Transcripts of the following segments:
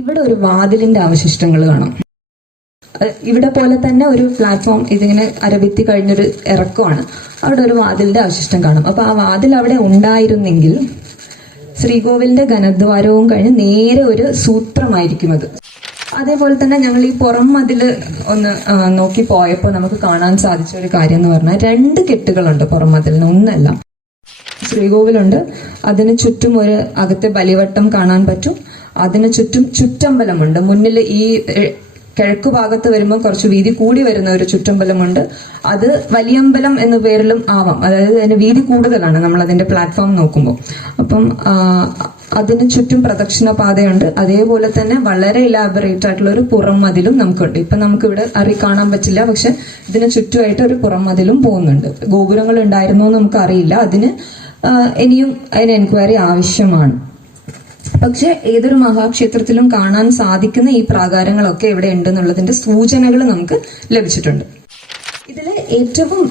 ഇവിടെ ഒരു വാതിലിന്റെ അവശിഷ്ടങ്ങൾ കാണാം. ഇവിടെ പോലെ തന്നെ ഒരു പ്ലാറ്റ്ഫോം ഇതിങ്ങനെ അരഭിത്തി കഴിഞ്ഞൊരു ഇറക്കമാണ്. അവിടെ ഒരു വാതിലിന്റെ അവശിഷ്ടം കാണാം. അപ്പൊ ആ വാതിൽ അവിടെ ഉണ്ടായിരുന്നെങ്കിൽ ശ്രീകോവിലിന്റെ ഘനദ്വാരവും കഴിഞ്ഞ് നേരെ ഒരു സൂത്രമായിരിക്കും അത്. അതേപോലെ തന്നെ ഞങ്ങൾ ഈ പുറം മതില് ഒന്ന് നോക്കി പോയപ്പോൾ നമുക്ക് കാണാൻ സാധിച്ച ഒരു കാര്യം എന്ന് പറഞ്ഞാൽ 2 കെട്ടുകളുണ്ട് പുറം മതിലിന്, ഒന്നല്ല. ശ്രീകോവിലുണ്ട്, അതിന് ചുറ്റും ഒരു അകത്തെ ബലിവട്ടം കാണാൻ പറ്റും. അതിന് ചുറ്റും ചുറ്റമ്പലമുണ്ട്. മുന്നിൽ ഈ കിഴക്കു ഭാഗത്ത് വരുമ്പോൾ കുറച്ച് വീതി കൂടി വരുന്ന ഒരു ചുറ്റമ്പലമുണ്ട്. അത് വലിയമ്പലം എന്ന പേരിലും ആവാം, അതായത് അതിന് വീതി കൂടുതലാണ് നമ്മൾ അതിന്റെ പ്ലാറ്റ്ഫോം നോക്കുമ്പോൾ. അപ്പം അതിന് ചുറ്റും പ്രദക്ഷിണ പാതയുണ്ട്. അതേപോലെ തന്നെ വളരെ ഇലാബറേറ്റ് ആയിട്ടുള്ള ഒരു പുറം മതിലും നമുക്കുണ്ട്. ഇപ്പൊ നമുക്ക് ഇവിടെ കാണാൻ പറ്റില്ല, പക്ഷെ ഇതിന് ചുറ്റുമായിട്ട് ഒരു പുറം മതിലും പോകുന്നുണ്ട്. ഗോപുരങ്ങൾ ഉണ്ടായിരുന്നോ എന്ന് നമുക്ക് അറിയില്ല. അതിന് ഇനിയും അതിന് എൻക്വയറി ആവശ്യമാണ്. പക്ഷെ ഏതൊരു മഹാക്ഷേത്രത്തിലും കാണാൻ സാധിക്കുന്ന ഈ പ്രാകാരങ്ങളൊക്കെ ഇവിടെ ഉണ്ടെന്നുള്ളതിന്റെ സൂചനകൾ നമുക്ക് ലഭിച്ചിട്ടുണ്ട്. ഇതിൽ ഏറ്റവും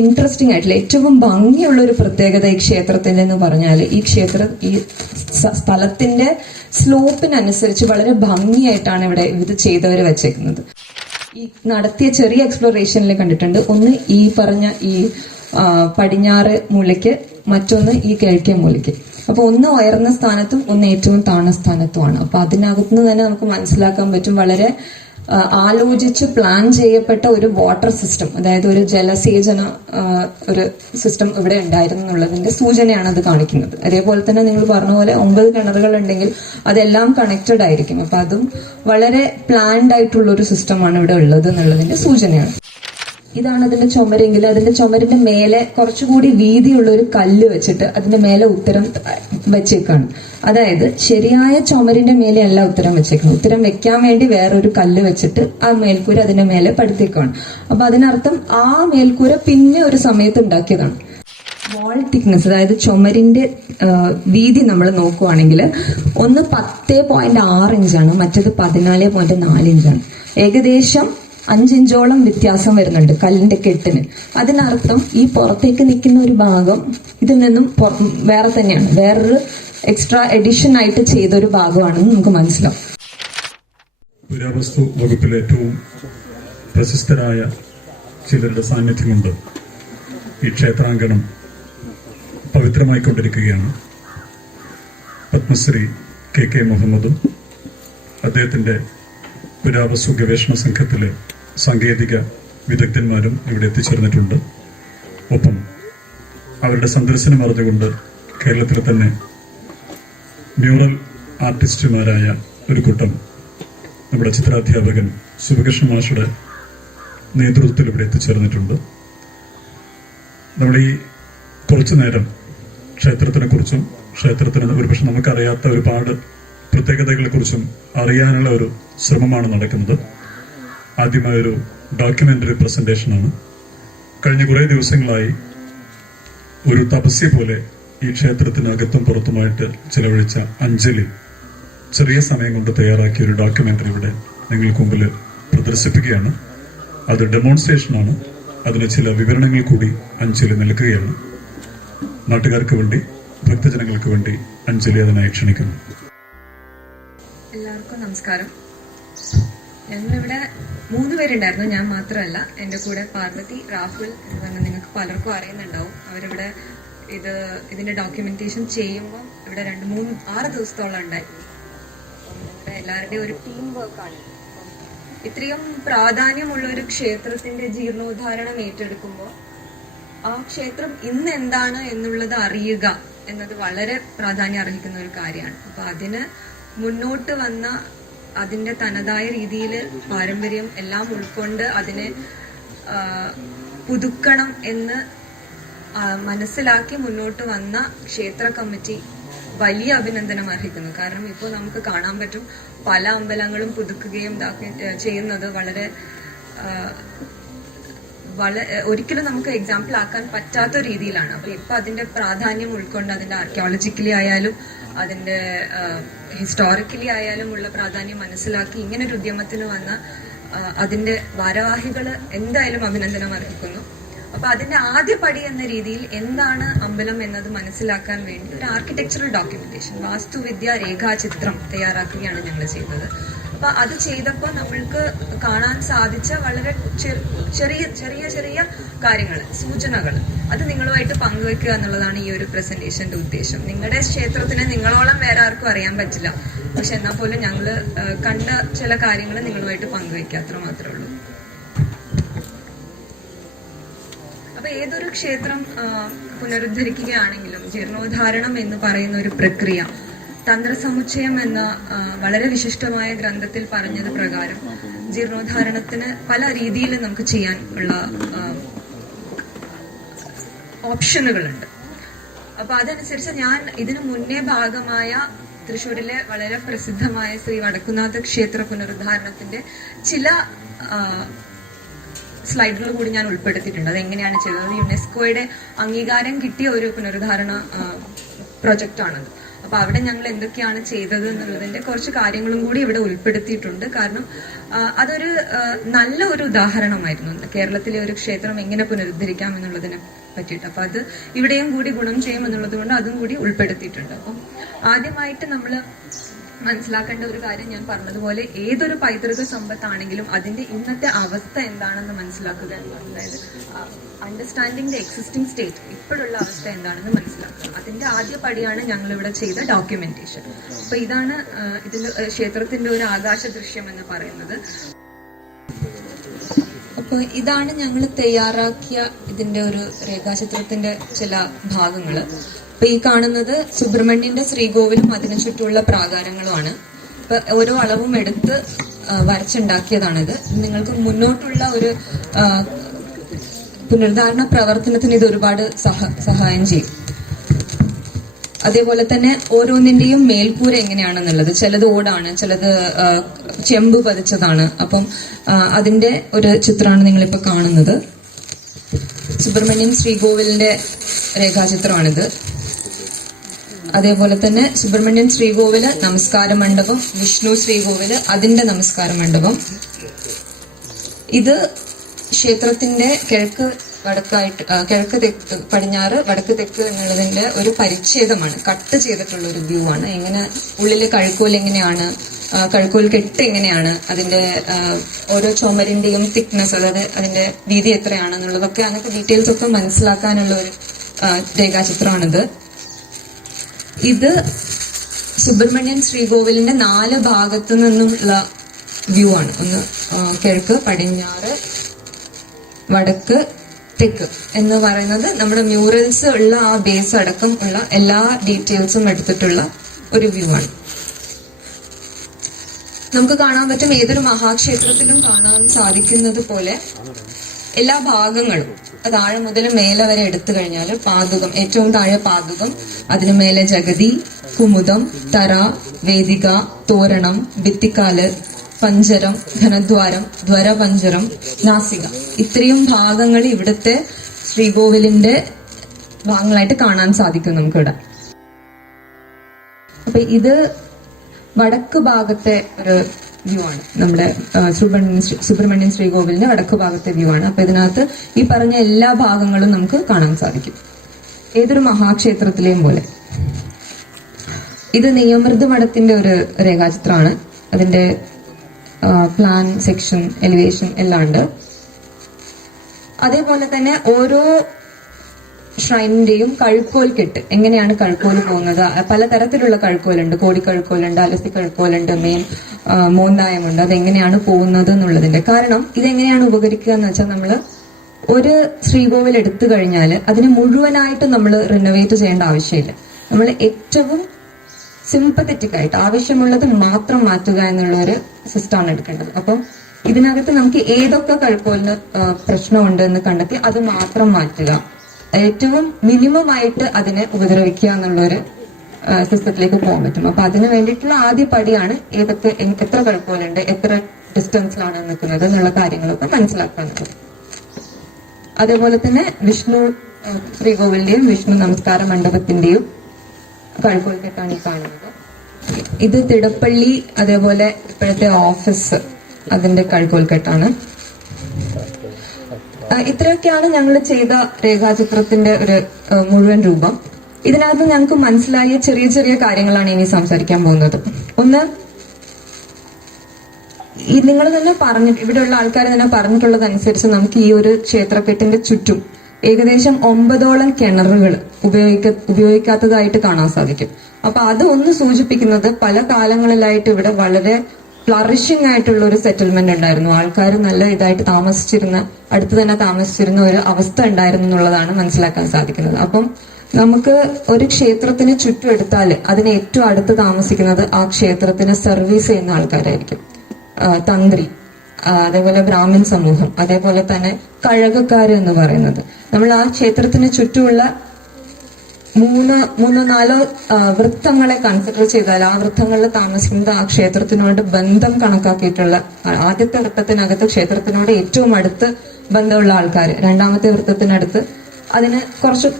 ഇൻട്രസ്റ്റിംഗ് ആയിട്ടുള്ള ഏറ്റവും ഭംഗിയുള്ള ഒരു പ്രത്യേകത ഈ ക്ഷേത്രത്തിന്റെ എന്ന് പറഞ്ഞാൽ ഈ സ്ഥലത്തിന്റെ സ്ലോപ്പിനനുസരിച്ച് വളരെ ഭംഗിയായിട്ടാണ് ഇവിടെ ഇത് ചെയ്തവർ വെച്ചേക്കുന്നത്. ഈ നടത്തിയ ചെറിയ എക്സ്പ്ലോറേഷനിൽ കണ്ടിട്ടുണ്ട്. ഒന്ന് ഈ പറഞ്ഞ ഈ പടിഞ്ഞാറ് മൂലയ്ക്ക്, മറ്റൊന്ന് ഈ കിഴക്കേ മൂലയ്ക്ക്. അപ്പൊ ഒന്ന് ഉയർന്ന സ്ഥാനത്തും ഒന്ന് ഏറ്റവും താഴ്ന്ന സ്ഥാനത്തുമാണ്. അപ്പൊ അതിനകത്തുനിന്ന് തന്നെ നമുക്ക് മനസ്സിലാക്കാൻ പറ്റും വളരെ ആലോചിച്ച് പ്ലാൻ ചെയ്യപ്പെട്ട ഒരു വാട്ടർ സിസ്റ്റം, അതായത് ഒരു ജലസേചന ഒരു സിസ്റ്റം ഇവിടെ ഉണ്ടായിരുന്നു എന്നുള്ളതിന്റെ സൂചനയാണ് അത് കാണിക്കുന്നത്. അതേപോലെ തന്നെ നിങ്ങൾ പറഞ്ഞ പോലെ 9 കിണറുകൾ ഉണ്ടെങ്കിൽ അതെല്ലാം കണക്റ്റഡ് ആയിരിക്കും. അപ്പൊ അതും വളരെ പ്ലാൻഡ് ആയിട്ടുള്ള ഒരു സിസ്റ്റമാണ് ഇവിടെ ഉള്ളത് എന്നുള്ളതിന്റെ സൂചനയാണ്. ഇതാണ് അതിന്റെ ചുമരെങ്കിൽ അതിന്റെ ചുമരിന്റെ മേലെ കുറച്ചുകൂടി വീതിയുള്ള ഒരു കല്ല് വെച്ചിട്ട് അതിന്റെ മേലെ ഉത്തരം വെച്ചേക്കാണ്. അതായത് ശരിയായ ചുമരിന്റെ മേലെ അല്ല ഉത്തരം വെച്ചേക്കുന്നത്. ഉത്തരം വെക്കാൻ വേണ്ടി വേറൊരു കല്ല് വെച്ചിട്ട് ആ മേൽക്കൂര അതിന്റെ മേലെ പടുത്തേക്കാണ്. അപ്പൊ അതിനർത്ഥം ആ മേൽക്കൂര പിന്നെ ഒരു സമയത്ത് ഉണ്ടാക്കിയതാണ്. വാൾ തിക്നെസ്, അതായത് ചുമരിന്റെ വീതി നമ്മൾ നോക്കുവാണെങ്കിൽ ഒന്ന് 10.6 ഇഞ്ചാണ്, മറ്റത് 14.4 ഇഞ്ചാണ്. ഏകദേശം 5 ഇഞ്ചോളം വ്യത്യാസം വരുന്നുണ്ട് കല്ലിന്റെ കെട്ടിന്. അതിനർത്ഥം ഈ പുറത്തേക്ക് നിൽക്കുന്ന ഒരു ഭാഗം ഇതിൽ നിന്നും വേറെ തന്നെയാണ്, വേറൊരു എക്സ്ട്രാ എഡിഷൻ ആയിട്ട് ചെയ്തൊരു ഭാഗമാണെന്ന് നമുക്ക് മനസ്സിലാവും. പുരാവസ്തു വകുപ്പിലെ ഏറ്റവും പ്രശസ്തരായ ചിലരുടെ സാന്നിധ്യമുണ്ട്. ഈ ക്ഷേത്രാങ്കണം പവിത്രമായിക്കൊണ്ടിരിക്കുകയാണ്. പത്മശ്രീ കെ മുഹമ്മദും അദ്ദേഹത്തിന്റെ പുരാവസ്തു ഗവേഷണ സംഘത്തിലെ സാങ്കേതിക വിദഗ്ധന്മാരും ഇവിടെ എത്തിച്ചേർന്നിട്ടുണ്ട്. ഒപ്പം അവരുടെ സന്ദർശനം അറിഞ്ഞുകൊണ്ട് കേരളത്തിലെ തന്നെ മ്യൂറൽ ആർട്ടിസ്റ്റുമാരായ ഒരു കൂട്ടം നമ്മുടെ ചിത്രാധ്യാപകൻ സുബകൃഷ്ണ മാഷുടെ നേതൃത്വത്തിൽ ഇവിടെ എത്തിച്ചേർന്നിട്ടുണ്ട്. നമ്മൾ ഈ കുറച്ചു നേരം ക്ഷേത്രത്തിനെ കുറിച്ചും ക്ഷേത്രത്തിന് ഒരുപക്ഷെ നമുക്കറിയാത്ത ഒരുപാട് പ്രത്യേകതകളെ കുറിച്ചും അറിയാനുള്ള ഒരു ശ്രമമാണ് നടക്കുന്നത്. ആദ്യമായൊരു ഡോക്യുമെന്ററി പ്രസന്റേഷനാണ്. കഴിഞ്ഞ കുറേ ദിവസങ്ങളായി ഒരു തപസ്യ പോലെ ഈ ക്ഷേത്രത്തിനകത്തും പുറത്തുമായിട്ട് ചിലവഴിച്ച അഞ്ജലി ചെറിയ സമയം കൊണ്ട് തയ്യാറാക്കിയ ഒരു ഡോക്യുമെന്ററി ഇവിടെ നിങ്ങൾക്ക് മുമ്പിൽ പ്രദർശിപ്പിക്കുകയാണ്. അത് ഡെമോൺസ്ട്രേഷനാണ്. അതിന് ചില വിവരണങ്ങൾ കൂടി അഞ്ജലി നൽകുകയാണ്. നാട്ടുകാർക്ക് വേണ്ടി, ഭക്തജനങ്ങൾക്ക് വേണ്ടി അഞ്ജലി അതിനായി ക്ഷണിക്കുന്നു. എല്ലാവർക്കും നമസ്കാരം. ഞങ്ങളിവിടെ 3 പേരുണ്ടായിരുന്നു, ഞാൻ മാത്രമല്ല. എൻ്റെ കൂടെ പാർവതി, രാഹുൽ എന്ന് പറഞ്ഞാൽ നിങ്ങൾക്ക് പലർക്കും അറിയുന്നുണ്ടാവും. അവരിവിടെ ഇതിന്റെ ഡോക്യുമെന്റേഷൻ ചെയ്യുമ്പോൾ ഇവിടെ 6 ദിവസത്തോളം ഉണ്ടായിരുന്നു. അപ്പം ഞങ്ങളുടെ എല്ലാവരുടെയും ഒരു ടീം വർക്കാണ്. ഇത്രയും പ്രാധാന്യമുള്ള ഒരു ക്ഷേത്രത്തിന്റെ ജീർണോദ്ധാരണം ഏറ്റെടുക്കുമ്പോൾ ആ ക്ഷേത്രം ഇന്ന് എന്താണ് എന്നുള്ളത് അറിയുക എന്നത് വളരെ പ്രാധാന്യം അർഹിക്കുന്ന ഒരു കാര്യമാണ്. അപ്പൊ അതിന് മുന്നോട്ട് വന്ന അതിന്റെ തനതായ രീതിയിൽ പാരമ്പര്യം എല്ലാം ഉൾക്കൊണ്ട് അതിനെ പുതുക്കണം എന്ന് മനസ്സിലാക്കി മുന്നോട്ട് വന്ന ക്ഷേത്ര കമ്മിറ്റി വലിയ അഭിനന്ദനം അർഹിക്കുന്നു. കാരണം ഇപ്പോൾ നമുക്ക് കാണാൻ പറ്റും പല അമ്പലങ്ങളും പുതുക്കുകയും ചെയ്യുന്നത് വളരെ ഒരിക്കലും നമുക്ക് എക്സാമ്പിൾ ആക്കാൻ പറ്റാത്ത രീതിയിലാണ്. അപ്പൊ ഇപ്പൊ അതിന്റെ പ്രാധാന്യം ഉൾക്കൊണ്ട് അതിന്റെ ആർക്കിയോളജിക്കലി ആയാലും അതിന്റെ ഹിസ്റ്റോറിക്കലി ആയാലും ഉള്ള പ്രാധാന്യം മനസ്സിലാക്കി ഇങ്ങനെ ഒരു ഉദ്യമത്തിന് വന്ന അതിന്റെ ഭാരവാഹികൾ എന്തായാലും അഭിനന്ദനം അർഹിക്കുന്നു. അപ്പൊ അതിന്റെ ആദ്യ പടി എന്ന രീതിയിൽ എന്താണ് അമ്പലം എന്നത് മനസ്സിലാക്കാൻ വേണ്ടി ഒരു ആർക്കിടെക്ചറൽ ഡോക്യുമെന്റേഷൻ, വാസ്തുവിദ്യ രേഖാചിത്രം തയ്യാറാക്കുകയാണ് ഞങ്ങൾ ചെയ്തത്. അപ്പൊ അത് ചെയ്തപ്പോൾ നമ്മൾക്ക് കാണാൻ സാധിച്ച വളരെ ചെറിയ ചെറിയ ചെറിയ കാര്യങ്ങൾ, സൂചനകൾ, അത് നിങ്ങളുമായിട്ട് പങ്കുവെക്കുക എന്നുള്ളതാണ് ഈ ഒരു പ്രസന്റേഷന്റെ ഉദ്ദേശം. നിങ്ങളുടെ ക്ഷേത്രത്തിന് നിങ്ങളോളം വേറെ ആർക്കും അറിയാൻ പറ്റില്ല, പക്ഷെ എന്നാൽ പോലും ഞങ്ങൾ കണ്ട ചില കാര്യങ്ങൾ നിങ്ങളുമായിട്ട് പങ്കുവെക്കുക, അത്ര മാത്രമേ ഉള്ളൂ. അപ്പൊ ഏതൊരു ക്ഷേത്രം പുനരുദ്ധരിക്കുകയാണെങ്കിലും ജീർണോദ്ധാരണം എന്ന് പറയുന്ന ഒരു പ്രക്രിയ, തന്ത്രസമുച്ചയം എന്ന വളരെ വിശിഷ്ടമായ ഗ്രന്ഥത്തിൽ പറഞ്ഞത് പ്രകാരം ജീർണോദ്ധാരണത്തിന് പല രീതിയിൽ നമുക്ക് ചെയ്യാൻ ഉള്ള ഓപ്ഷനുകളുണ്ട്. അപ്പൊ അതനുസരിച്ച് ഞാൻ ഇതിനു മുന്നേ ഭാഗമായ തൃശ്ശൂരിലെ വളരെ പ്രസിദ്ധമായ ശ്രീ വടക്കുന്നാഥ ക്ഷേത്ര പുനരുദ്ധാരണത്തിന്റെ ചില സ്ലൈഡുകൾ കൂടി ഞാൻ ഉൾപ്പെടുത്തിയിട്ടുണ്ട്. അത് എങ്ങനെയാണ് ചെയ്തത്, യുനെസ്കോയുടെ അംഗീകാരം കിട്ടിയ ഒരു പുനരുദ്ധാരണ പ്രൊജക്റ്റാണത്. അപ്പൊ അവിടെ ഞങ്ങൾ എന്തൊക്കെയാണ് ചെയ്തത് എന്നുള്ളതിന്റെ കുറച്ച് കാര്യങ്ങളും കൂടി ഇവിടെ ഉൾപ്പെടുത്തിയിട്ടുണ്ട്. കാരണം അതൊരു നല്ല ഒരു ഉദാഹരണമായിരുന്നു കേരളത്തിലെ ഒരു ക്ഷേത്രം എങ്ങനെ പുനരുദ്ധരിക്കാം എന്നുള്ളതിനെ പറ്റിയിട്ട്. അപ്പൊ അത് ഇവിടെയും കൂടി ഗുണം ചെയ്യും എന്നുള്ളത് കൊണ്ട് അതും കൂടി ഉൾപ്പെടുത്തിയിട്ടുണ്ട്. അപ്പം ആദ്യമായിട്ട് നമ്മൾ മനസ്സിലാക്കേണ്ട ഒരു കാര്യം, ഞാൻ പറഞ്ഞതുപോലെ ഏതൊരു പൈതൃക സമ്പത്താണെങ്കിലും അതിന്റെ ഇന്നത്തെ അവസ്ഥ എന്താണെന്ന് മനസ്സിലാക്കുക എന്നുള്ളത്. അതായത് അണ്ടർസ്റ്റാൻഡിങ് ദ എക്സിസ്റ്റിംഗ് സ്റ്റേറ്റ്, ഇപ്പോഴുള്ള അവസ്ഥ എന്താണെന്ന് മനസ്സിലാക്കുക. അതിന്റെ ആദ്യ പടിയാണ് ഞങ്ങൾ ഇവിടെ ചെയ്ത ഡോക്യുമെന്റേഷൻ. അപ്പൊ ഇതാണ് ഇതിന്റെ ക്ഷേത്രത്തിന്റെ ഒരു ആകാശ ദൃശ്യം എന്ന് പറയുന്നത്. അപ്പൊ ഇതാണ് ഞങ്ങൾ തയ്യാറാക്കിയ ഇതിന്റെ ഒരു രേഖാചിത്രത്തിന്റെ ചില ഭാഗങ്ങള്. അപ്പൊ ഈ കാണുന്നത് സുബ്രഹ്മണ്യന്റെ ശ്രീകോവിലും അതിനു ചുറ്റുമുള്ള പ്രാകാരങ്ങളുമാണ്. ഇപ്പൊ ഓരോ അളവും എടുത്ത് വരച്ചുണ്ടാക്കിയതാണിത്. നിങ്ങൾക്ക് മുന്നോട്ടുള്ള ഒരു പുനരുദ്ധാരണ പ്രവർത്തനത്തിന് ഇത് ഒരുപാട് സഹായം ചെയ്യും. അതേപോലെ തന്നെ ഓരോന്നിന്റെയും മേൽക്കൂര എങ്ങനെയാണെന്നുള്ളത്, ചിലത് ഓടാണ്, ചിലത് ചെമ്പ് പതിച്ചതാണ്. അപ്പം അതിന്റെ ഒരു ചിത്രമാണ് നിങ്ങളിപ്പോ കാണുന്നത്. സുബ്രഹ്മണ്യൻ ശ്രീകോവിലിന്റെ രേഖാചിത്രമാണിത്. അതേപോലെ തന്നെ സുബ്രഹ്മണ്യൻ ശ്രീകോവില് നമസ്കാര മണ്ഡപം, വിഷ്ണു ശ്രീകോവില് അതിന്റെ നമസ്കാര മണ്ഡപം. ഇത് ക്ഷേത്രത്തിന്റെ കിഴക്ക് വടക്കായിട്ട്, കിഴക്ക് തെക്ക്, പടിഞ്ഞാറ്, വടക്ക് തെക്ക് എന്നുള്ളതിന്റെ ഒരു പരിച്ഛേദമാണ്, കട്ട് ചെയ്തിട്ടുള്ള ഒരു വ്യൂ ആണ്. എങ്ങനെ ഉള്ളില് കഴുക്കോൽ എങ്ങനെയാണ്, കഴുക്കോൽ കെട്ട് എങ്ങനെയാണ്, അതിന്റെ ഓരോ ചുമരിന്റെയും തിക്നെസ്, അതായത് അതിന്റെ വീതി എത്രയാണെന്നുള്ളതൊക്കെ, അങ്ങനത്തെ ഡീറ്റെയിൽസ് ഒക്കെ മനസ്സിലാക്കാനുള്ള ഒരു രേഖാചിത്രമാണിത്. ഇത് സുബ്രഹ്മണ്യൻ ശ്രീകോവിലിന്റെ 4 ഭാഗത്തു നിന്നുമുള്ള വ്യൂ ആണ്. ഒന്ന് കിഴക്ക്, പടിഞ്ഞാറ്, വടക്ക്, തെക്ക് എന്ന് പറയുന്നത് നമ്മുടെ മ്യൂറൽസ് ഉള്ള ആ ബേസ് അടക്കം ഉള്ള എല്ലാ ഡീറ്റെയിൽസും എടുത്തിട്ടുള്ള ഒരു വ്യൂ ആണ്. നമുക്ക് കാണാൻ പറ്റും, ഏതൊരു മഹാക്ഷേത്രത്തിലും കാണാൻ സാധിക്കുന്നത് പോലെ എല്ലാ ഭാഗങ്ങളും താഴെ മുതൽ മേലെ വരെ എടുത്തു കഴിഞ്ഞാൽ പാദുകം, ഏറ്റവും താഴെ പാദുകം, അതിനു മേലെ ജഗതി, കുമുദം, തറ, വേദിക, തോരണം, ഭിത്തിക്കാല്, പഞ്ചരം, ഘനദ്വാരം, ദ്വരപഞ്ചരം, നാസിക, ഇത്രയും ഭാഗങ്ങൾ ഇവിടുത്തെ ശ്രീകോവിലിന്റെ ഭാഗങ്ങളായിട്ട് കാണാൻ സാധിക്കും നമുക്കിവിടെ. അപ്പൊ ഇത് വടക്ക് ഭാഗത്തെ ഒരു വ്യൂ ആണ്. നമ്മുടെ സുബ്രഹ്മണ്യൻ ശ്രീകോവിലിന്റെ വടക്ക് ഭാഗത്തെ വ്യൂ ആണ്. അപ്പൊ ഇതിനകത്ത് ഈ പറഞ്ഞ എല്ലാ ഭാഗങ്ങളും നമുക്ക് കാണാൻ സാധിക്കും, ഏതൊരു മഹാക്ഷേത്രത്തിലെയും പോലെ. ഇത് നെയ്യമൃത് മഠത്തിന്റെ ഒരു രേഖാചിത്രമാണ്. അതിന്റെ പ്ലാൻ, സെക്ഷൻ, എലിവേഷൻ എല്ലാം ഉണ്ട്. അതേപോലെ തന്നെ ഓരോ ഷ്രൈനിന്റെയും കഴുക്കോൽ കെട്ട്, എങ്ങനെയാണ് കഴുക്കോൽ പോകുന്നത്, പലതരത്തിലുള്ള കഴുക്കോലുണ്ട്. കോടിക്കഴുക്കോലുണ്ട്, അലസി കഴുക്കോലുണ്ട്, മോന്തായമുണ്ട്. അതെങ്ങനെയാണ് പോകുന്നത് എന്നുള്ളതിന്റെ കാരണം, ഇതെങ്ങനെയാണ് ഉപകരിക്കുക എന്ന് വെച്ചാൽ, നമ്മള് ഒരു ശ്രീകോവിൽ എടുത്തു കഴിഞ്ഞാൽ അതിന് മുഴുവനായിട്ട് നമ്മൾ റിനോവേറ്റ് ചെയ്യേണ്ട ആവശ്യമില്ല. നമ്മൾ ഏറ്റവും സിംപത്തറ്റിക് ആയിട്ട് ആവശ്യമുള്ളത് മാത്രം മാറ്റുക എന്നുള്ള ഒരു സിസ്റ്റമാണ് എടുക്കേണ്ടത്. അപ്പം ഇതിനകത്ത് നമുക്ക് ഏതൊക്കെ കഴുക്കോലിന് പ്രശ്നമുണ്ട് എന്ന് കണ്ടെത്തി അത് മാത്രം മാറ്റുക, ഏറ്റവും മിനിമം ആയിട്ട് അതിനെ ഉപദ്രവിക്കുക എന്നുള്ളൊരു സിസ്റ്റത്തിലേക്ക് പോകാൻ പറ്റും. അപ്പൊ അതിന് വേണ്ടിയിട്ടുള്ള ആദ്യ പടിയാണ് ഏതൊക്കെ, എത്ര കഴുക്കോലുണ്ട്, എത്ര ഡിസ്റ്റൻസിലാണ് നിൽക്കുന്നത് എന്നുള്ള കാര്യങ്ങളൊക്കെ മനസ്സിലാക്കുന്നത്. അതേപോലെ തന്നെ വിഷ്ണു ശ്രീകോവിലിന്റെയും വിഷ്ണു നമസ്കാര മണ്ഡപത്തിന്റെയും കഴുക്കോൽ കെട്ടാണ് ഈ കാണുന്നത്. ഇത് തിടപ്പള്ളി, അതേപോലെ ഇപ്പോഴത്തെ ഓഫീസ്, അതിന്റെ കഴുക്കോൽ കെട്ടാണ്. ഇത്രയൊക്കെയാണ് ഞങ്ങൾ ചെയ്ത രേഖാചിത്രത്തിന്റെ ഒരു മുഴുവൻ രൂപം. ഇതിനകത്ത് ഞങ്ങൾക്ക് മനസ്സിലായ ചെറിയ ചെറിയ കാര്യങ്ങളാണ് ഇനി സംസാരിക്കാൻ പോകുന്നത്. ഒന്ന്, ഈ നിങ്ങൾ തന്നെ ഇവിടെയുള്ള ആൾക്കാർ തന്നെ പറഞ്ഞിട്ടുള്ളതനുസരിച്ച് നമുക്ക് ഈ ഒരു ക്ഷേത്രക്കെട്ടിന്റെ ചുറ്റും ഏകദേശം 9ഓളം കിണറുകൾ ഉപയോഗിക്കാത്തതായിട്ട് കാണാൻ സാധിക്കും. അപ്പൊ അത് ഒന്ന് സൂചിപ്പിക്കുന്നത് പല കാലങ്ങളിലായിട്ട് ഇവിടെ വളരെ ഫ്ലറിഷിംഗ് ആയിട്ടുള്ള ഒരു സെറ്റിൽമെന്റ് ഉണ്ടായിരുന്നു. ആൾക്കാർ നല്ല ഇതായിട്ട് അടുത്ത് തന്നെ താമസിച്ചിരുന്ന ഒരു അവസ്ഥ ഉണ്ടായിരുന്നു എന്നുള്ളതാണ് മനസ്സിലാക്കാൻ സാധിക്കുന്നത്. അപ്പം നമുക്ക് ഒരു ക്ഷേത്രത്തിന് ചുറ്റും എടുത്താൽ അതിന് ഏറ്റവും അടുത്ത് താമസിക്കുന്നത് ആ ക്ഷേത്രത്തിന് സർവീസ് ചെയ്യുന്ന ആൾക്കാരായിരിക്കും. തന്ത്രി, അതേപോലെ ബ്രാഹ്മിൻ സമൂഹം, അതേപോലെ തന്നെ കഴകക്കാര് എന്ന് പറയുന്നത്. നമ്മൾ ആ ക്ഷേത്രത്തിന് ചുറ്റുമുള്ള മൂന്നോ നാലോ വൃത്തങ്ങളെ കൺസിഡർ ചെയ്താൽ ആ വൃത്തങ്ങളിൽ താമസിക്കുന്നത് ആ ക്ഷേത്രത്തിനോട് ബന്ധം കണക്കാക്കിയിട്ടുള്ള, ആദ്യത്തെ വൃത്തത്തിനകത്ത് ക്ഷേത്രത്തിനോട് ഏറ്റവും അടുത്ത് ബന്ധമുള്ള ആൾക്കാർ, രണ്ടാമത്തെ വൃത്തത്തിനടുത്ത് അതിന് കുറച്ച്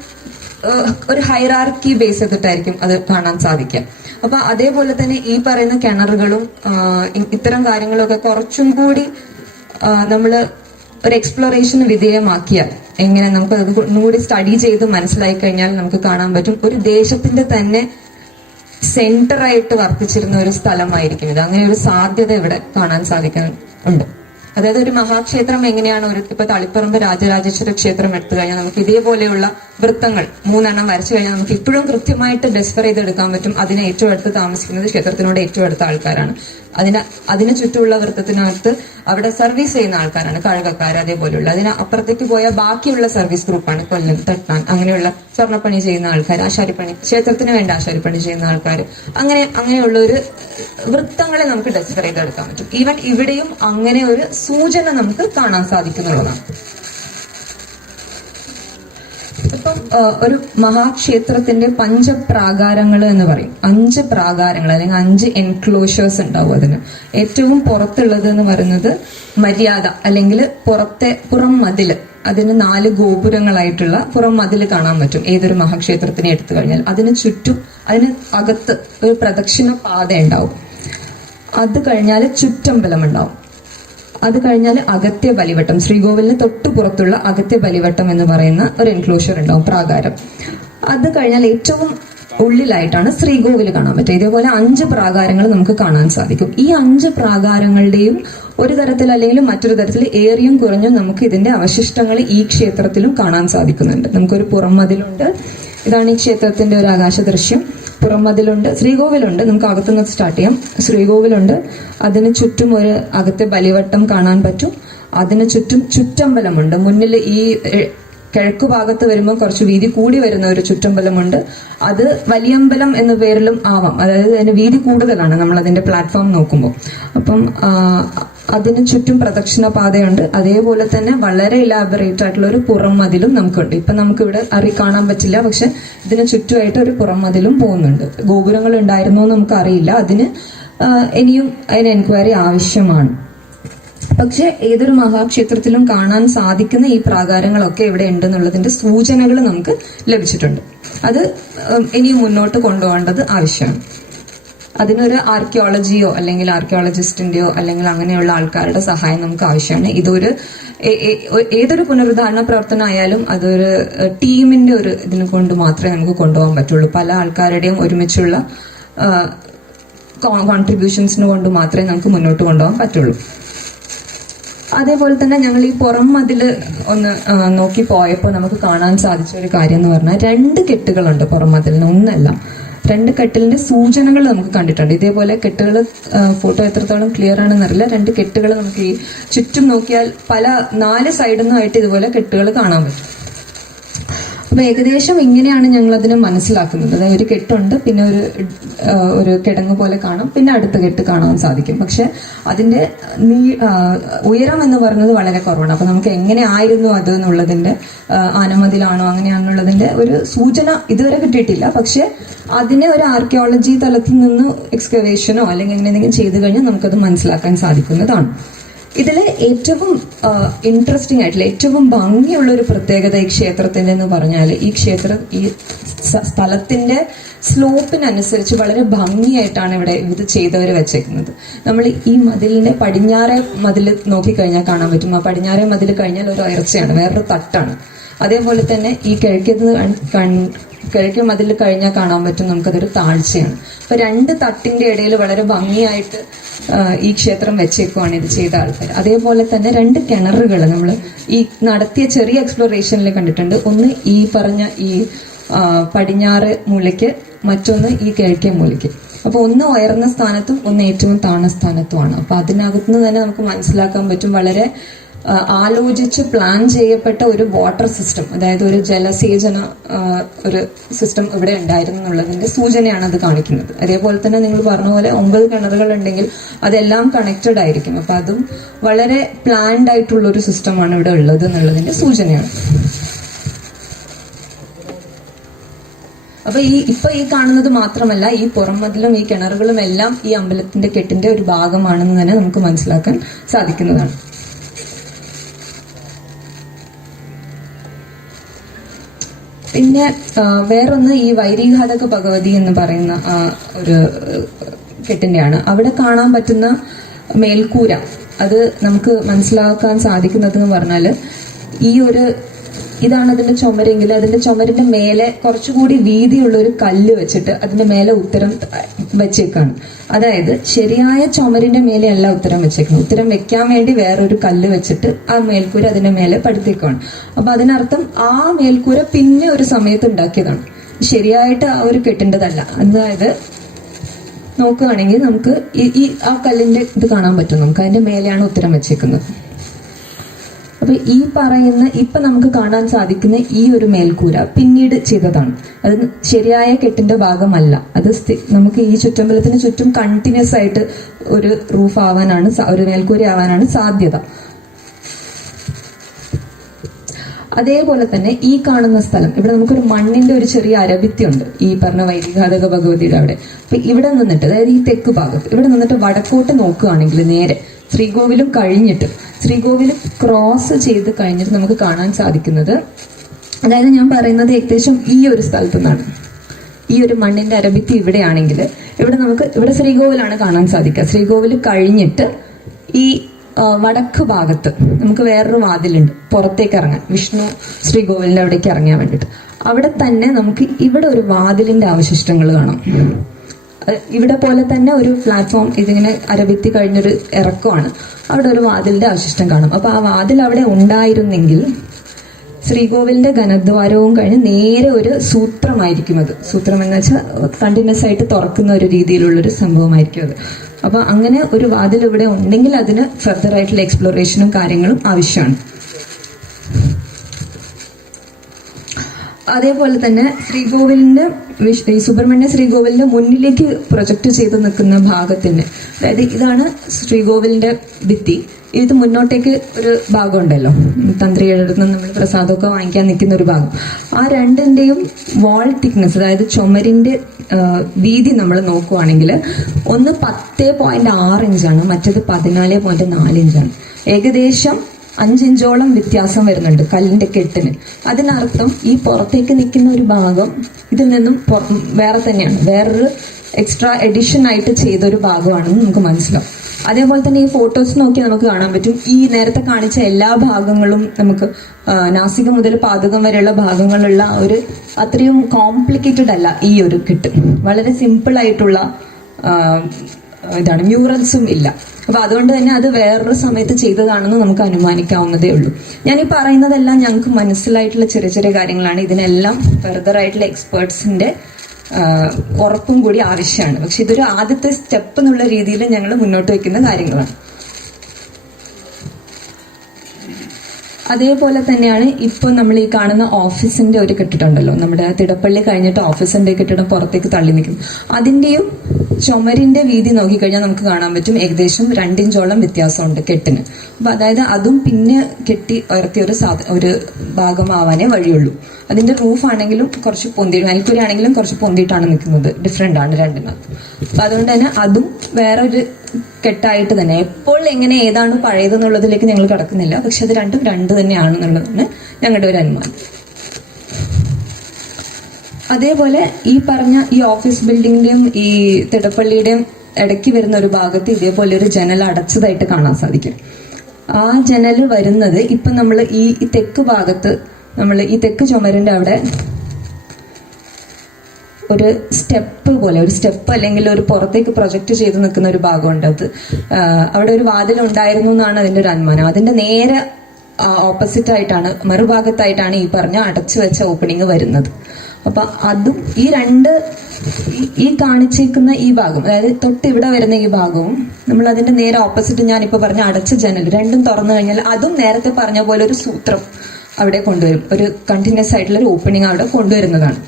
ഒരു ഹൈറാർക്കി ബേസ് ചെയ്തിട്ടായിരിക്കും അത് കാണാൻ സാധിക്കുക. അപ്പൊ അതേപോലെ തന്നെ ഈ പറയുന്ന കിണറുകളും ഇത്തരം കാര്യങ്ങളൊക്കെ കുറച്ചും കൂടി നമ്മള് ഒരു എക്സ്പ്ലോറേഷന് വിധേയമാക്കിയാൽ, എങ്ങനെ നമുക്ക് അത് ഒന്നുകൂടി സ്റ്റഡി ചെയ്ത് മനസ്സിലായി കഴിഞ്ഞാൽ നമുക്ക് കാണാൻ പറ്റും ഒരു ദേശത്തിന്റെ തന്നെ സെന്ററായിട്ട് വർത്തിച്ചിരുന്ന ഒരു സ്ഥലമായിരിക്കും ഇത്. അങ്ങനെ ഒരു സാധ്യത ഇവിടെ കാണാൻ സാധിക്കുന്നുണ്ട്. അതായത് ഒരു മഹാക്ഷേത്രം എങ്ങനെയാണ് ഇപ്പൊ തളിപ്പറമ്പ് രാജരാജേശ്വര ക്ഷേത്രം എടുത്തു കഴിഞ്ഞാൽ നമുക്ക് ഇതേപോലെയുള്ള വൃത്തങ്ങൾ 3 വരച്ചു കഴിഞ്ഞാൽ നമുക്ക് ഇപ്പോഴും കൃത്യമായിട്ട് ഡെസ്ഫർ ചെയ്തെടുക്കാൻ പറ്റും അതിന് ഏറ്റവും അടുത്ത് താമസിക്കുന്നത് ക്ഷേത്രത്തിനോട് ഏറ്റവും അടുത്ത ആൾക്കാരാണ്. അതിന് ചുറ്റുമുള്ള വൃത്തത്തിനകത്ത് അവിടെ സർവീസ് ചെയ്യുന്ന ആൾക്കാരാണ് കഴകക്കാർ. അതേപോലെയുള്ള അതിന് അപ്പുറത്തേക്ക് പോയ ബാക്കിയുള്ള സർവീസ് ഗ്രൂപ്പാണ് കൊല്ലം, തട്ടാൻ, അങ്ങനെയുള്ള സ്വർണ്ണപ്പണി ചെയ്യുന്ന ആൾക്കാർ, ആശാരിപ്പണി, ക്ഷേത്രത്തിന് വേണ്ട ആശാരിപ്പണി ചെയ്യുന്ന ആൾക്കാർ, അങ്ങനെയുള്ള ഒരു വൃത്തങ്ങളെ നമുക്ക് ഡെസ്ഫർ ചെയ്തെടുക്കാൻ പറ്റും. ഈവൻ ഇവിടെയും അങ്ങനെ ഒരു സൂചന നമുക്ക് കാണാൻ സാധിക്കുന്നുള്ളതാണ്. ഇപ്പം ഒരു മഹാക്ഷേത്രത്തിന്റെ പഞ്ചപ്രാകാരങ്ങൾ എന്ന് പറയും. 5 പ്രാകാരങ്ങൾ അല്ലെങ്കിൽ 5 എൻക്ലോഷേഴ്സ് ഉണ്ടാവും. അതിന് ഏറ്റവും പുറത്തുള്ളത് എന്ന് പറയുന്നത് മര്യാദ അല്ലെങ്കിൽ പുറം മതില്. അതിന് 4 ഗോപുരങ്ങളായിട്ടുള്ള പുറം മതില് കാണാൻ പറ്റും ഏതൊരു മഹാക്ഷേത്രത്തിനെ എടുത്തു കഴിഞ്ഞാൽ. അതിന് ചുറ്റും അതിന് അകത്ത് ഒരു പ്രദക്ഷിണ പാത ഉണ്ടാവും. അത് കഴിഞ്ഞാൽ ചുറ്റമ്പലം ഉണ്ടാവും. അത് കഴിഞ്ഞാൽ അഗത്യ ബലിവട്ടം, ശ്രീകോവിലിന് തൊട്ടു പുറത്തുള്ള അഗത്യ ബലിവട്ടം എന്ന് പറയുന്ന ഒരു എൻക്ലോഷർ ഉണ്ടാവും, പ്രാകാരം. അത് കഴിഞ്ഞാൽ ഏറ്റവും ഉള്ളിലായിട്ടാണ് ശ്രീകോവിൽ കാണാൻ പറ്റുക. ഇതേപോലെ 5 പ്രാകാരങ്ങൾ നമുക്ക് കാണാൻ സാധിക്കും. ഈ 5 പ്രാകാരങ്ങളുടെയും ഒരു തരത്തിൽ അല്ലെങ്കിൽ മറ്റൊരു തരത്തിൽ ഏറിയും കുറഞ്ഞും നമുക്ക് ഇതിന്റെ അവശിഷ്ടങ്ങൾ ഈ ക്ഷേത്രത്തിലും കാണാൻ സാധിക്കുന്നുണ്ട്. നമുക്കൊരു പുറംമതിലുണ്ട്. ഇതാണ് ഈ ക്ഷേത്രത്തിന്റെ ഒരു ആകാശ ദൃശ്യം. പുറംമതിലുണ്ട്, ശ്രീകോവിലുണ്ട്. നമുക്ക് അകത്തുനിന്ന് സ്റ്റാർട്ട് ചെയ്യാം. ശ്രീകോവിലുണ്ട്, അതിന് ചുറ്റും ഒരു അകത്തെ ബലിവട്ടം കാണാൻ പറ്റും. അതിന് ചുറ്റും ചുറ്റമ്പലമുണ്ട്. മുന്നിൽ ഈ കിഴക്കു ഭാഗത്ത് വരുമ്പോൾ കുറച്ച് വീതി കൂടി വരുന്ന ഒരു ചുറ്റമ്പലമുണ്ട്. അത് വലിയമ്പലം എന്ന പേരിലും ആവാം. അതായത് അതിന് വീതി കൂടുതലാണ് നമ്മൾ അതിന്റെ പ്ലാറ്റ്ഫോം നോക്കുമ്പോൾ. അപ്പം അതിന് ചുറ്റും പ്രദക്ഷിണ പാതയുണ്ട്. അതേപോലെ തന്നെ വളരെ ഇലാബറേറ്റ് ആയിട്ടുള്ള ഒരു പുറം മതിലും നമുക്കുണ്ട്. ഇപ്പൊ നമുക്കിവിടെ കാണാൻ പറ്റില്ല, പക്ഷെ ഇതിന് ചുറ്റുമായിട്ട് ഒരു പുറം മതിലും പോകുന്നുണ്ട്. ഗോപുരങ്ങൾ ഉണ്ടായിരുന്നോ എന്ന് നമുക്ക് അറിയില്ല. ഇനിയും അതിന് എൻക്വയറി ആവശ്യമാണ്. പക്ഷെ ഏതൊരു മഹാക്ഷേത്രത്തിലും കാണാൻ സാധിക്കുന്ന ഈ പ്രാകാരങ്ങളൊക്കെ ഇവിടെ ഉണ്ടെന്നുള്ളതിന്റെ സൂചനകൾ നമുക്ക് ലഭിച്ചിട്ടുണ്ട്. അത് ഇനിയും മുന്നോട്ട് കൊണ്ടുപോകേണ്ടത് ആവശ്യമാണ്. അതിനൊരു ആർക്കിയോളജിയോ അല്ലെങ്കിൽ ആർക്കിയോളജിസ്റ്റിന്റെയോ അല്ലെങ്കിൽ അങ്ങനെയുള്ള ആൾക്കാരുടെ സഹായം നമുക്ക് ആവശ്യമാണ്. ഏതൊരു പുനരുദ്ധാരണ പ്രവർത്തനം ആയാലും അതൊരു ടീമിന്റെ ഒരു ഇതിനെ കൊണ്ട് മാത്രമേ നമുക്ക് കൊണ്ടുപോകാൻ പറ്റുള്ളൂ. പല ആൾക്കാരുടെയും ഒരുമിച്ചുള്ള കോൺട്രിബ്യൂഷൻസിന് കൊണ്ട് മാത്രമേ നമുക്ക് മുന്നോട്ട് കൊണ്ടുപോകാൻ പറ്റുള്ളൂ. അതേപോലെ തന്നെ ഞങ്ങൾ ഈ പുറം മതില് ഒന്ന് നോക്കി പോയപ്പോൾ നമുക്ക് കാണാൻ സാധിച്ച ഒരു കാര്യം എന്ന് പറഞ്ഞാൽ 2 കെട്ടുകളുണ്ട് പുറം മതിലിന്, ഒന്നല്ല. 2 കെട്ടിലിന്റെ സൂചനകൾ നമുക്ക് കണ്ടിട്ടുണ്ട്. ഇതേപോലെ കെട്ടുകൾ, ഫോട്ടോ എത്രത്തോളം ക്ലിയർ ആണെന്ന് അറിയില്ല, 2 കെട്ടുകൾ നമുക്ക് ഈ ചുറ്റും നോക്കിയാൽ 4 സൈഡിൽ നിന്നുമായിട്ട് ഇതുപോലെ കെട്ടുകൾ കാണാൻ പറ്റും. അപ്പൊ ഏകദേശം ഇങ്ങനെയാണ് ഞങ്ങൾ അതിനെ മനസ്സിലാക്കുന്നത്. അതായത് ഒരു കെട്ടുണ്ട്, പിന്നെ ഒരു കിടങ്ങ് പോലെ കാണാം, പിന്നെ അടുത്ത കെട്ട് കാണാൻ സാധിക്കും. പക്ഷെ അതിന്റെ ഉയരം എന്ന് പറയുന്നത് വളരെ കുറവാണ്. അപ്പൊ നമുക്ക് എങ്ങനെ ആയിരുന്നു അത് എന്നുള്ളതിന്റെ, ആനമതിലാണോ അങ്ങനെയാണെന്നുള്ളതിന്റെ ഒരു സൂചന ഇതുവരെ കിട്ടിയിട്ടില്ല. പക്ഷെ അതിനെ ഒരു ആർക്കിയോളജി തലത്തിൽ നിന്ന് എക്സ്കവേഷനോ അല്ലെങ്കിൽ എന്തെങ്കിലും ചെയ്തു കഴിഞ്ഞാൽ നമുക്കത് മനസ്സിലാക്കാൻ സാധിക്കുന്നതാണ്. ഇതിൽ ഏറ്റവും ഇൻട്രസ്റ്റിംഗ് ആയിട്ടുള്ള ഏറ്റവും ഭംഗിയുള്ള ഒരു പ്രത്യേകത ഈ ക്ഷേത്രത്തിന്റെ എന്ന് പറഞ്ഞാൽ ഈ സ്ഥലത്തിന്റെ സ്ലോപ്പിനനുസരിച്ച് വളരെ ഭംഗിയായിട്ടാണ് ഇവിടെ ഇത് ചെയ്തവർ വെച്ചേക്കുന്നത്. നമ്മൾ ഈ മതിലിന്റെ പടിഞ്ഞാറെ മതിൽ നോക്കിക്കഴിഞ്ഞാൽ കാണാൻ പറ്റും. ആ പടിഞ്ഞാറെ മതിൽ കഴിഞ്ഞാൽ ഒരു ഉയർച്ചയാണ്, വേറൊരു തട്ടാണ്. അതേപോലെ തന്നെ ഈ കിഴക്കേ മതിൽ കഴിഞ്ഞാൽ കാണാൻ പറ്റും നമുക്കതൊരു താഴ്ചയാണ്. അപ്പൊ രണ്ട് തട്ടിന്റെ ഇടയിൽ വളരെ ഭംഗിയായിട്ട് ഈ ക്ഷേത്രം വെച്ചേക്കുവാണ് ഇത് ചെയ്ത ആൾക്കാർ. അതേപോലെ തന്നെ രണ്ട് കിണറുകൾ നമ്മൾ ഈ നടത്തിയ ചെറിയ എക്സ്പ്ലോറേഷനിൽ കണ്ടിട്ടുണ്ട്. ഒന്ന് ഈ പറഞ്ഞ ഈ പടിഞ്ഞാറ് മൂലയ്ക്ക്, മറ്റൊന്ന് ഈ കിഴക്കേ മൂലയ്ക്ക്. അപ്പൊ ഒന്ന് ഉയർന്ന സ്ഥാനത്തും ഒന്ന് ഏറ്റവും താഴ്ന്ന സ്ഥാനത്തുമാണ്. അപ്പൊ അതിനകത്തുനിന്ന് തന്നെ നമുക്ക് മനസ്സിലാക്കാൻ പറ്റും വളരെ ആലോചിച്ച് പ്ലാൻ ചെയ്യപ്പെട്ട ഒരു വാട്ടർ സിസ്റ്റം, അതായത് ഒരു ജലസേചന ഒരു സിസ്റ്റം ഇവിടെ ഉണ്ടായിരുന്നു എന്നുള്ളതിന്റെ സൂചനയാണ് അത് കാണിക്കുന്നത്. അതേപോലെ തന്നെ നിങ്ങൾ പറഞ്ഞ പോലെ 9 കിണറുകൾ ഉണ്ടെങ്കിൽ അതെല്ലാം കണക്റ്റഡ് ആയിരിക്കും. അപ്പൊ അതും വളരെ പ്ലാൻഡ് ആയിട്ടുള്ള ഒരു സിസ്റ്റമാണ് ഇവിടെ ഉള്ളത് എന്നുള്ളതിന്റെ സൂചനയാണ്. അപ്പൊ ഇപ്പൊ ഈ കാണുന്നത് മാത്രമല്ല, ഈ പുറംമതിലും ഈ കിണറുകളും എല്ലാം ഈ അമ്പലത്തിന്റെ കെട്ടിന്റെ ഒരു ഭാഗമാണെന്ന് തന്നെ നമുക്ക് മനസ്സിലാക്കാൻ സാധിക്കുന്നതാണ്. പിന്നെ വേറൊന്ന് ഈ വൈരിഘാതക ഭഗവതി എന്ന് പറയുന്ന ഒരു കെട്ടിന്റെയാണ്. അവിടെ കാണാൻ പറ്റുന്ന മേൽക്കൂര, അത് നമുക്ക് മനസ്സിലാക്കാൻ സാധിക്കുന്നത് എന്ന് പറഞ്ഞാല് ഇതാണ് അതിന്റെ ചുമരെങ്കിൽ അതിന്റെ ചുമരിന്റെ മേലെ കുറച്ചുകൂടി വീതിയുള്ള ഒരു കല്ല് വെച്ചിട്ട് അതിന്റെ മേലെ ഉത്തരം വെച്ചേക്കാണ്. അതായത് ശരിയായ ചുമരിന്റെ മേലെയല്ല ഉത്തരം വെച്ചേക്കുന്നത്. ഉത്തരം വെക്കാൻ വേണ്ടി വേറൊരു കല്ല് വെച്ചിട്ട് ആ മേൽക്കൂര അതിന്റെ മേലെ പടുത്തേക്കാണ്. അപ്പൊ അതിനർത്ഥം ആ മേൽക്കൂര പിന്നെ ഒരു സമയത്ത് ഉണ്ടാക്കിയതാണ്, ശരിയായിട്ട് ആ ഒരു കെട്ടിൻ്റെതല്ല. അതായത് നോക്കുകയാണെങ്കിൽ നമുക്ക് ആ കല്ലിന്റെ ഇത് കാണാൻ പറ്റും, നമുക്ക് അതിന്റെ മേലെയാണ് ഉത്തരം വെച്ചേക്കുന്നത്. അപ്പൊ ഈ പറയുന്ന ഇപ്പൊ നമുക്ക് കാണാൻ സാധിക്കുന്ന ഈ ഒരു മേൽക്കൂര പിന്നീട് ചെയ്തതാണ്. അത് ശരിയായ കെട്ടിന്റെ ഭാഗമല്ല. അത് നമുക്ക് ഈ ചുറ്റമ്പലത്തിന് ചുറ്റും കണ്ടിന്യൂസ് ആയിട്ട് ഒരു റൂഫ് ആവാനാണ്, ഒരു മേൽക്കൂര ആവാനാണ് സാധ്യത. അതേപോലെ തന്നെ ഈ കാണുന്ന സ്ഥലം, ഇവിടെ നമുക്കൊരു മണ്ണിന്റെ ഒരു ചെറിയ അരഭിത്തിയുണ്ട് ഈ പറഞ്ഞ വൈരിഘാതക ഭഗവതിയുടെ അവിടെ. അപ്പൊ ഇവിടെ നിന്നിട്ട്, അതായത് ഈ തെക്ക് ഭാഗത്ത് ഇവിടെ നിന്നിട്ട് വടക്കോട്ട് നോക്കുകയാണെങ്കിൽ നേരെ ശ്രീകോവിലും കഴിഞ്ഞിട്ട്, ശ്രീകോവിലും ക്രോസ് ചെയ്ത് കഴിഞ്ഞിട്ട് നമുക്ക് കാണാൻ സാധിക്കുന്നത്, അതായത് ഞാൻ പറയുന്നത് ഏകദേശം ഈ ഒരു സ്ഥലത്തു നിന്നാണ്. ഈ ഒരു മണ്ണിന്റെ അരഭിത്തി ഇവിടെയാണെങ്കിൽ ഇവിടെ ശ്രീകോവിലാണ് കാണാൻ സാധിക്കുക. ശ്രീകോവിൽ കഴിഞ്ഞിട്ട് ഈ വടക്ക് ഭാഗത്ത് നമുക്ക് വേറൊരു വാതിലുണ്ട് പുറത്തേക്ക് ഇറങ്ങാൻ, വിഷ്ണു ശ്രീകോവിലിന്റെ അവിടേക്ക് ഇറങ്ങാൻ വേണ്ടിയിട്ട്. അവിടെ തന്നെ നമുക്ക് ഇവിടെ ഒരു വാതിലിന്റെ അവശിഷ്ടങ്ങൾ കാണാം. ഇവിടെ പോലെ തന്നെ ഒരു പ്ലാറ്റ്ഫോം, ഇതിങ്ങനെ അരഭിത്തി കഴിഞ്ഞൊരു ഇറക്കമാണ്, അവിടെ ഒരു വാതിലിന്റെ അവശിഷ്ടം കാണും. അപ്പൊ ആ വാതിൽ അവിടെ ഉണ്ടായിരുന്നെങ്കിൽ ശ്രീകോവിലിന്റെ ഘനദ്വാരവും കഴിഞ്ഞ് നേരെ ഒരു സൂത്രമായിരിക്കും. അത് സൂത്രം എന്ന് വെച്ചാൽ കണ്ടിന്യൂസ് ആയിട്ട് തുറക്കുന്ന ഒരു രീതിയിലുള്ളൊരു സംഭവമായിരിക്കും അത്. അപ്പൊ അങ്ങനെ ഒരു വാതിൽ ഇവിടെ ഉണ്ടെങ്കിൽ അതിന് ഫർദർ ആയിട്ടുള്ള എക്സ്പ്ലോറേഷനും കാര്യങ്ങളും ആവശ്യമാണ്. അതേപോലെ തന്നെ ശ്രീകോവിലിന്റെ ഈ സുബ്രഹ്മണ്യ ശ്രീകോവിലിന്റെ മുന്നിലേക്ക് പ്രൊജക്ട് ചെയ്ത് നിൽക്കുന്ന ഭാഗത്തിന്, അതായത് ഇതാണ് ശ്രീകോവിലിന്റെ ഭിത്തി, ഇത് മുന്നോട്ടേക്ക് ഒരു ഭാഗം ഉണ്ടല്ലോ, തന്ത്രിയുടെ അടുത്ത് നമ്മൾ പ്രസാദമൊക്കെ വാങ്ങിക്കാൻ നിൽക്കുന്ന ഒരു ഭാഗം. ആ രണ്ടിന്റെയും വാൾ തിക്നെസ്, അതായത് ചുമരിന്റെ വീതി നമ്മൾ നോക്കുവാണെങ്കിൽ ഒന്ന് 10.6 ഇഞ്ചാണ്, മറ്റത് 14.4 ഇഞ്ചാണ്. ഏകദേശം 5 ഇഞ്ചോളം വ്യത്യാസം വരുന്നുണ്ട് കല്ലിന്റെ കെട്ടിന്. അതിനർത്ഥം ഈ പുറത്തേക്ക് നിൽക്കുന്ന ഒരു ഭാഗം ഇതിൽ നിന്നും വേറെ തന്നെയാണ്, വേറൊരു എക്സ്ട്രാ എഡിഷൻ ആയിട്ട് ചെയ്തൊരു ഭാഗമാണെന്ന് നമുക്ക് മനസ്സിലാവും. അതേപോലെ തന്നെ ഈ ഫോട്ടോസ് നോക്കി നമുക്ക് കാണാൻ പറ്റും, ഈ നേരത്തെ കാണിച്ച എല്ലാ ഭാഗങ്ങളും നമുക്ക് നാസിക മുതൽ പാതകം വരെയുള്ള ഭാഗങ്ങളുള്ള ഒരു അത്രയും കോംപ്ലിക്കേറ്റഡ് അല്ല ഈ ഒരു കെട്ട്. വളരെ സിമ്പിൾ ആയിട്ടുള്ള ഇതാണ്, മ്യൂറൽസും ഇല്ല. അപ്പൊ അതുകൊണ്ട് തന്നെ അത് വേറൊരു സമയത്ത് ചെയ്തതാണെന്ന് നമുക്ക് അനുമാനിക്കാവുന്നതേ ഉള്ളൂ. ഞാൻ ഈ പറയുന്നതെല്ലാം ഞങ്ങൾക്ക് മനസ്സിലായിട്ടുള്ള ചെറിയ ചെറിയ കാര്യങ്ങളാണ്. ഇതിനെല്ലാം ഫെർദർ ആയിട്ടുള്ള എക്സ്പേർട്സിന്റെ ഉറപ്പും കൂടി ആവശ്യമാണ്. പക്ഷെ ഇതൊരു ആദ്യത്തെ സ്റ്റെപ്പ് എന്നുള്ള രീതിയിൽ ഞങ്ങൾ മുന്നോട്ട് വയ്ക്കുന്ന കാര്യങ്ങളാണ്. അതേപോലെ തന്നെയാണ് ഇപ്പൊ നമ്മൾ ഈ കാണുന്ന ഓഫീസിന്റെ ഒരു കെട്ടിടമുണ്ടല്ലോ, നമ്മുടെ തിടപ്പള്ളി കഴിഞ്ഞിട്ട് ഓഫീസിന്റെ കെട്ടിടം പുറത്തേക്ക് തള്ളി നിൽക്കും. അതിന്റെയും ചുമരിന്റെ വീതി നോക്കിക്കഴിഞ്ഞാൽ നമുക്ക് കാണാൻ പറ്റും ഏകദേശം 2 ഇഞ്ചോളം വ്യത്യാസമുണ്ട് കെട്ടിന്. അപ്പൊ അതായത് അതും പിന്നെ കെട്ടി ഉയർത്തിയ ഒരു ഭാഗമാവാനേ വഴിയുള്ളൂ. അതിന്റെ റൂഫ് ആണെങ്കിലും കുറച്ച് മേൽക്കൂര ആണെങ്കിലും കുറച്ച് പൊന്തിയിട്ടാണ് നിൽക്കുന്നത്, ഡിഫറെന്റ് ആണ് രണ്ടിനകത്ത്. അപ്പൊ അതുകൊണ്ട് തന്നെ അതും വേറൊരു കെട്ടായിട്ട് തന്നെ, എപ്പോൾ എങ്ങനെ ഏതാണ് പഴയതെന്നുള്ളതിലേക്ക് ഞങ്ങൾ കടക്കുന്നില്ല, പക്ഷെ അത് രണ്ടും രണ്ട് തന്നെയാണെന്നുള്ളതാണ് ഞങ്ങളുടെ ഒരു അനുമാനം. അതേപോലെ ഈ പറഞ്ഞ ഈ ഓഫീസ് ബിൽഡിങ്ങിന്റെയും ഈ തിടപ്പള്ളിയുടെയും ഇടയ്ക്ക് വരുന്ന ഒരു ഭാഗത്ത് ഇതേപോലെ ഒരു ജനൽ അടച്ചതായിട്ട് കാണാൻ സാധിക്കും. ആ ജനൽ വരുന്നത് ഇപ്പൊ നമ്മൾ ഈ തെക്ക് ഭാഗത്ത്, നമ്മൾ ഈ തെക്ക് ചുമരിന്റെ അവിടെ ഒരു സ്റ്റെപ്പ് പോലെ, ഒരു സ്റ്റെപ്പ് അല്ലെങ്കിൽ ഒരു പുറത്തേക്ക് പ്രൊജക്ട് ചെയ്ത് നിൽക്കുന്ന ഒരു ഭാഗമുണ്ട്. അത് അവിടെ ഒരു വാതിൽ ഉണ്ടായിരുന്നു എന്നാണ് അതിന്റെ ഒരു അനുമാനം. അതിന്റെ നേരെ ഓപ്പോസിറ്റ് ആയിട്ടാണ്, മറുഭാഗത്തായിട്ടാണ് ഈ പറഞ്ഞ അടച്ചു വെച്ച ഓപ്പണിങ് വരുന്നത്. അപ്പൊ അതും ഈ കാണിച്ചേക്കുന്ന ഈ ഭാഗം, അതായത് തൊട്ട് ഇവിടെ വരുന്ന ഈ ഭാഗവും നമ്മൾ അതിന്റെ നേരെ ഓപ്പോസിറ്റ് ഞാനിപ്പോ പറഞ്ഞ അടച്ച ജനൽ രണ്ടും തുറന്നു കഴിഞ്ഞാൽ അതും നേരത്തെ പറഞ്ഞ പോലെ ഒരു സൂത്രം അവിടെ കൊണ്ടുവരും, ഒരു കണ്ടിന്യൂസ് ആയിട്ടുള്ള ഒരു ഓപ്പണിങ് അവിടെ കൊണ്ടുവരുന്നതാണ്.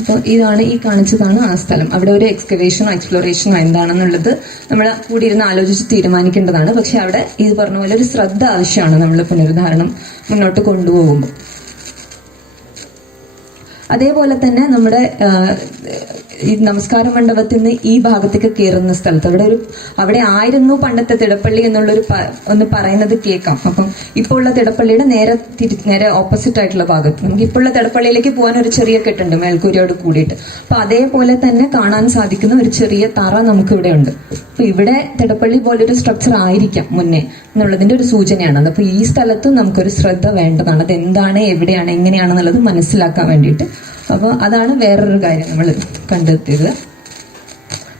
അപ്പോൾ ഇതാണ് ഈ കാണിച്ചതാണ് ആ സ്ഥലം. അവിടെ ഒരു എക്സ്കവേഷനോ എക്സ്പ്ലോറേഷനോ എന്താണെന്നുള്ളത് നമ്മൾ കൂടി ഇരുന്ന് ആലോചിച്ച് തീരുമാനിക്കേണ്ടതാണ്. പക്ഷെ അവിടെ ഇത് പറഞ്ഞ പോലെ ഒരു ശ്രദ്ധ ആവശ്യമാണ് നമ്മൾ പുനരുദ്ധാരണം മുന്നോട്ട് കൊണ്ടുപോകുമ്പോൾ. അതേപോലെ തന്നെ നമ്മുടെ ഈ നമസ്കാര മണ്ഡപത്തിൽ നിന്ന് ഈ ഭാഗത്തേക്ക് കയറുന്ന സ്ഥലത്ത് അവിടെ ആയിരുന്നു പണ്ടത്തെ തിടപ്പള്ളി എന്നുള്ളൊരു ഒന്ന് പറയുന്നത് കേൾക്കാം. അപ്പം ഇപ്പോൾ ഉള്ള തിടപ്പള്ളിയുടെ നേരെ ഓപ്പോസിറ്റ് ആയിട്ടുള്ള ഭാഗത്ത് നമുക്ക് ഇപ്പോൾ ഉള്ള തിടപ്പള്ളിയിലേക്ക് പോകാൻ ഒരു ചെറിയ കെട്ടുണ്ട് മേൽക്കൂരയോട് കൂടിയിട്ട്. അപ്പൊ അതേപോലെ തന്നെ കാണാൻ സാധിക്കുന്ന ഒരു ചെറിയ തറ നമുക്ക് ഇവിടെ ഉണ്ട്. അപ്പൊ ഇവിടെ തിടപ്പള്ളി പോലൊരു സ്ട്രക്ചർ ആയിരിക്കാം മുന്നേ എന്നുള്ളതിന്റെ ഒരു സൂചനയാണ്. അപ്പൊ ഈ സ്ഥലത്തും നമുക്കൊരു ശ്രദ്ധ വേണ്ടതാണ്. അത് എന്താണ്, എവിടെയാണ്, എങ്ങനെയാണെന്നുള്ളത് മനസ്സിലാക്കാൻ വേണ്ടിയിട്ട്. അപ്പോൾ അതാണ് വേറൊരു കാര്യം നമ്മൾ കണ്ടെത്തിയത്.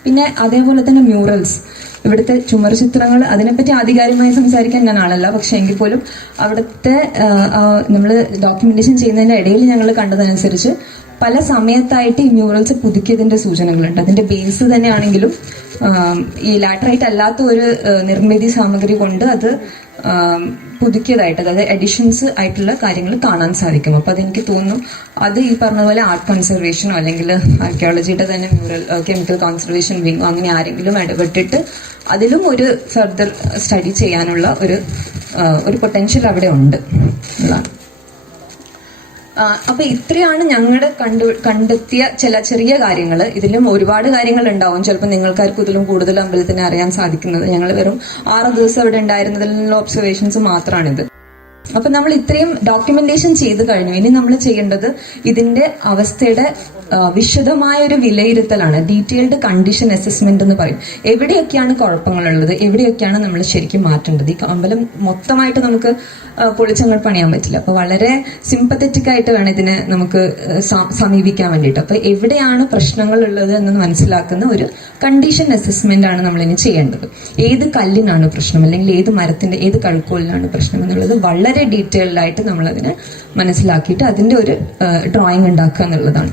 പിന്നെ അതേപോലെ തന്നെ മ്യൂറൽസ്, ഇവിടുത്തെ ചുമർ ചിത്രങ്ങൾ, അതിനെപ്പറ്റി ആധികാരികമായി സംസാരിക്കാൻ ഞാൻ ആളല്ല. പക്ഷെ എങ്കിൽ പോലും അവിടുത്തെ നമ്മൾ ഡോക്യുമെന്റേഷൻ ചെയ്യുന്നതിന്റെ ഇടയിൽ ഞങ്ങൾ കണ്ടതനുസരിച്ച് പല സമയത്തായിട്ട് ഈ മ്യൂറൽസ് പുതുക്കിയതിന്റെ സൂചനകളുണ്ട്. അതിന്റെ ബേസ് തന്നെയാണെങ്കിലും ഈ ലാറ്ററൈറ്റ് അല്ലാത്ത ഒരു നിർമ്മിതി സാമഗ്രി കൊണ്ട് അത് പുതുക്കിയതായിട്ട്, അതായത് എഡിഷൻസ് ആയിട്ടുള്ള കാര്യങ്ങൾ കാണാൻ സാധിക്കും. അപ്പൊ അതെനിക്ക് തോന്നുന്നു അത് ഈ പറഞ്ഞ പോലെ ആർട്ട് കൺസർവേഷനോ അല്ലെങ്കിൽ ആർക്കിയോളജിയുടെ തന്നെ മ്യൂറൽ കെമിക്കൽ കോൺസർവേഷൻ വിങ്ങോ അങ്ങനെ ആരെങ്കിലും ഇടപെട്ടിട്ട് അതിലും ഒരു ഫർദർ സ്റ്റഡി ചെയ്യാനുള്ള ഒരു പൊട്ടൻഷ്യൽ അവിടെ ഉണ്ട് എന്നുള്ളതാണ്. അപ്പൊ ഇത്രയാണ് ഞങ്ങളുടെ കണ്ടെത്തിയ ചില ചെറിയ കാര്യങ്ങൾ. ഇതിലും ഒരുപാട് കാര്യങ്ങൾ ഉണ്ടാവും. ചിലപ്പോൾ നിങ്ങൾക്കാർക്കും ഇതിലും കൂടുതൽ അമ്പലത്തിനെ അറിയാൻ സാധിക്കുന്നത്. ഞങ്ങൾ വെറും 6 ദിവസം ഇവിടെ ഉണ്ടായിരുന്നതിൽ നിന്നുള്ള ഒബ്സർവേഷൻസ് മാത്രമാണിത്. അപ്പൊ നമ്മൾ ഇത്രയും ഡോക്യുമെന്റേഷൻ ചെയ്ത് കഴിഞ്ഞു. ഇനി നമ്മൾ ചെയ്യേണ്ടത് ഇതിന്റെ അവസ്ഥയുടെ വിശദമായ ഒരു വിലയിരുത്തലാണ്. ഡീറ്റെയിൽഡ് കണ്ടീഷൻ അസസ്മെന്റ് എന്ന് പറയും. എവിടെയൊക്കെയാണ് കുഴപ്പങ്ങളുള്ളത്, എവിടെയൊക്കെയാണ് നമ്മൾ ശരിക്കും മാറ്റേണ്ടത്. ഈ അമ്പലം മൊത്തമായിട്ട് നമുക്ക് പൊളിച്ചങ്ങൾ പണിയാൻ പറ്റില്ല. അപ്പൊ വളരെ സിമ്പത്തറ്റിക് ആയിട്ട് വേണം ഇതിനെ നമുക്ക് സമീപിക്കാൻ വേണ്ടിയിട്ട്. അപ്പൊ എവിടെയാണ് പ്രശ്നങ്ങൾ ഉള്ളത് എന്ന് മനസ്സിലാക്കുന്ന ഒരു കണ്ടീഷൻ അസസ്മെന്റ് ആണ് നമ്മൾ ഇനി ചെയ്യേണ്ടത്. ഏത് കല്ലിനാണ് പ്രശ്നം, അല്ലെങ്കിൽ ഏത് മരത്തിന്റെ ഏത് കഴുക്കോലിനാണ് പ്രശ്നം എന്നുള്ളത് വളരെ ഡീറ്റെയിൽഡ് ആയിട്ട് നമ്മൾ അതിനെ മനസ്സിലാക്കിയിട്ട് അതിന്റെ ഒരു ഡ്രോയിങ് ഉണ്ടാക്കുക എന്നുള്ളതാണ്.